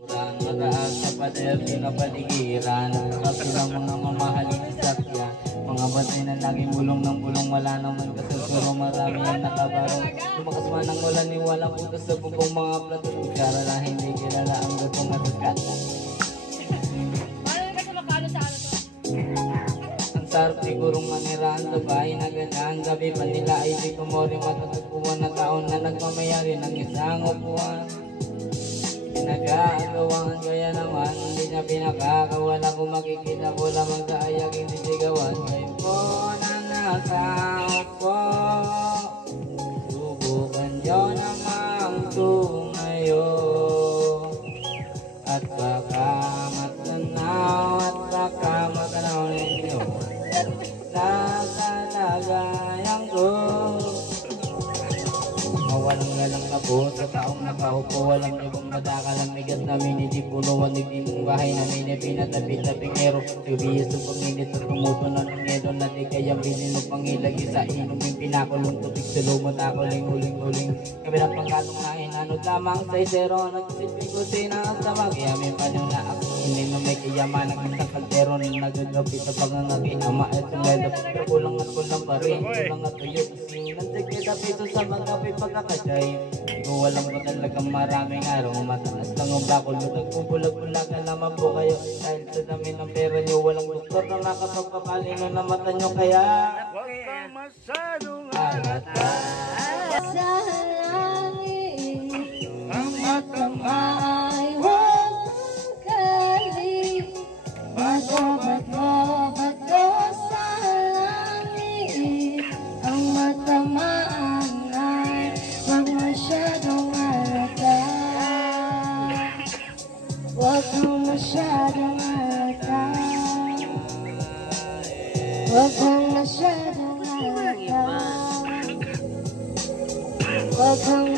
Mataas sa pader, pinapaligiran kasi ng mga mamahaling sakyan. Mga batay na laging bulong ng bulong, wala naman kasasuro, marami ang nakabarong. Lumakas man ang ulan, niwala punta sa bubong mga plato. Kara na hindi kilala ang gutong at kata. Ang sarap sigurong manirahan sa bahay na ganaan. Gabi pa nila ay di kumori matutagpuan na taon na nagmamayari ng isang upuan. Pinagkagawan kaya naman, hindi niya pinakakawala. Kung makikita ko lamang sa ayak, hindi sigawan. Ngayon po na nasa upo, subukan nyo namang tumayo. At baka matanaw, at baka matanaw ninyo sa kalagayan ko. Mawalang galang na po sa taong nakaupo, walang ibang madakal ang bigat namin, hindi punuan, hindi mong bahay namin, pinatabi-tabing ero. Tubiyas ng panginit at tumuto na ng edo na di kaya binilog pangilagi sa inumin, pinakulong tubig sa lumot ako ling-uling-uling. Kabilang pangkatong na inanod lamang sa isero, nagsilping ko sinang sa magyamin pa nyo na ako. Hindi na may kayaman ng isang kaldero na nagagabi sa pangangagi. Ama at sumeda, pero kulang at kulang pa rin, kulang at tuyo. Isingan sa kita pito sa magabi pagkakasay. Di ko alam ba talagang maraming araw, mataas lang ang bakol. Nagpubulag-bulagan naman po kayo dahil sa dami ng pera nyo. Walang doktor na nakapagpapalino na mata nyo, kaya huwag ka masyadong halata. Sa langit ang matamay, huwag kali. Bato-bato sa langit ang matamaan ay huwag masyadong halata. Huwag kang masyadong halata. Huwag kang masyadong halata. Huwag kang